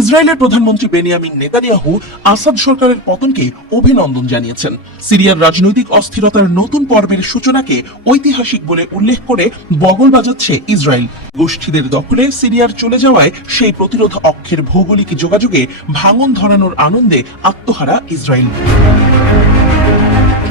ইসরায়েলের প্রধানমন্ত্রী Benjamin Netanyahu Asad সরকারের পতনকে অভিনন্দন জানিয়েছেন। সিরিয়ার রাজনৈতিক অস্থিরতার নতুন পর্বের সূচনাকে ঐতিহাসিক বলে উল্লেখ করে বগল বাজাচ্ছে ইসরায়েল। গোষ্ঠীদের দখলে সিরিয়ার চলে যাওয়ায় সেই প্রতিরোধ অক্ষের ভৌগোলিক যোগাযোগে ভাঙন ধরানোর আনন্দে আত্মহারা ইসরায়েল।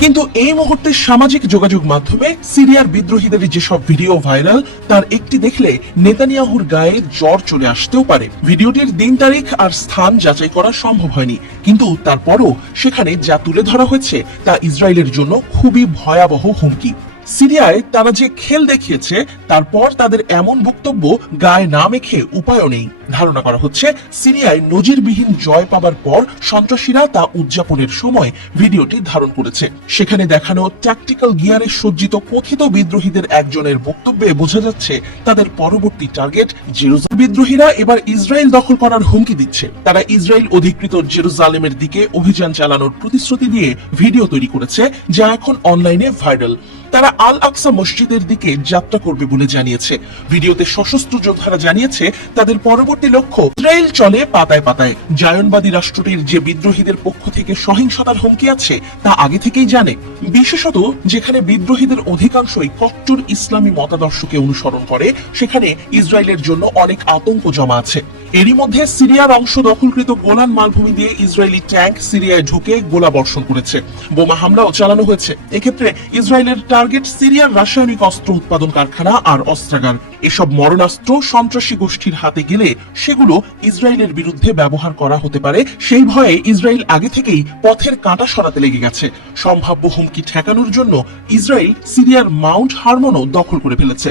কিন্তু এই মুহূর্তে সামাজিক যোগাযোগ মাধ্যমে সিরিয়ার বিদ্রোহীদের যেসব ভিডিও ভাইরাল, তার একটি দেখলে নেতানিয়াহুর গায়ে জ্বর চলে আসতেও পারে। ভিডিওটির দিন তারিখ আর স্থান যাচাই করা সম্ভব হয়নি, কিন্তু তারপরও সেখানে যা তুলে ধরা হয়েছে তা ইসরায়েলের জন্য খুবই ভয়াবহ হুমকি। সিরিয়ায় তারা যে খেল দেখিয়েছে, তারপর তাদের এমন বক্তব্য গায়ে না মেখে উপায়ও নেই। ধারণা করা হচ্ছে সিরিয়ায় নজিরবিহীন জয় পাবার পর সন্ত্রাসীরা তা উদযাপনের সময় ভিডিওটি ধারণ করেছে। সেখানে দেখানো ট্যাকটিক্যাল গিয়ারে সজ্জিত কথিত বিদ্রোহীদের একজনের বক্তব্যে বোঝা যাচ্ছে তাদের পরবর্তী টার্গেট জেরুজালেম। বিদ্রোহীরা এবার ইসরায়েল দখল করার হুমকি দিচ্ছে। তারা ইসরায়েল অধিকৃত জেরুজালেমের দিকে অভিযান চালানোর প্রতিশ্রুতি দিয়ে ভিডিও তৈরি করেছে, যা এখন অনলাইনে ভাইরাল। তারা আল আকসা মসজিদের দিকে যাত্রা করবে বলে জানিয়েছে। ভিডিওতে সশস্ত্র যোদ্ধারা জানিয়েছে তাদের পরবর্তী লক্ষ্য ইসরায়েল চলে পাতায় পাতায়। জায়নবাদী রাষ্ট্রটির যে বিদ্রোহীদের পক্ষ থেকে সহিংসতার হুমকি আছে তা আগে থেকেই জানে, বিশেষত যেখানে বিদ্রোহীদের অধিকাংশই কট্টর ইসলামী মতাদর্শকে অনুসরণ করে, সেখানে ইসরায়েলের জন্য অনেক আতঙ্ক জমা আছে। এরই মধ্যে সিরিয়ার অংশ দখলকৃত গোলান মালভূমি দিয়ে ইসরায়েলি ট্যাঙ্ক সিরিয়ায় ঢুকে গোলা বর্ষণ করেছে। বোমা হামলাও চালানো হয়েছে। এক্ষেত্রে ইসরায়েলের টার্গেট সিরিয়ার রাসায়নিক অস্ত্র উৎপাদন কারখানা আর অস্ত্রাগার। এসব মরণাস্ত্র সন্ত্রাসী গোষ্ঠীর হাতে গেলে সেগুলো ইসরায়েলের বিরুদ্ধে ব্যবহার করা হতে পারে, সেই ভয়ে ইসরায়েল আগে থেকেই পথের কাঁটা সরাতে লেগে গেছে। সম্ভাব্য হুমকি ঠেকানোর জন্য ইসরায়েল সিরিয়ার মাউন্ট হারমনও দখল করে ফেলেছে।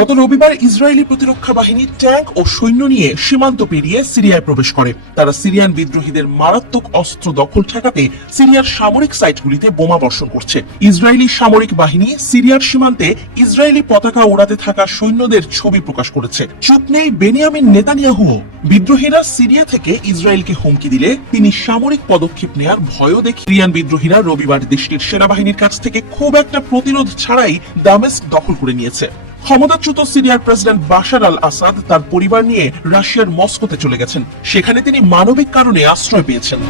গত রবিবার ইসরায়েলি প্রতিরক্ষা বাহিনী ট্যাঙ্ক ও সৈন্য নিয়ে সীমান্ত পেরিয়ে সিরিয়ায় প্রবেশ করে। তারা সিরিয়ান বিদ্রোহীদের মারাত্মক অস্ত্র দখল ঠেকাতে সিরিয়ার সামরিক সাইটগুলিতে বোমা বর্ষণ করছে। ইসরায়েলি সামরিক বাহিনী সিরিয়ার সীমান্তে ইসরায়েলি পতাকা ওড়াতে থাকা সৈন্যদের ছবি প্রকাশ করেছে। চুপ নেই বেনিয়ামিন নেতানিয়াহু। বিদ্রোহীরা সিরিয়া থেকে ইসরায়েলকে হুমকি দিলে তিনি সামরিক পদক্ষেপ নেয়ার ভয়ও দেখে। সিরিয়ান বিদ্রোহীরা রবিবার দেশটির সেনাবাহিনীর কাছ থেকে খুব একটা প্রতিরোধ ছাড়াই দামেস্ক দখল করে নিয়েছে। ক্ষমতাচ্যুত সিরিয়ার প্রেসিডেন্ট বাশার আল আসাদ তার পরিবার নিয়ে রাশিয়ার মস্কোতে চলে গেছেন। সেখানে তিনি মানবিক কারণে আশ্রয় পেয়েছেন।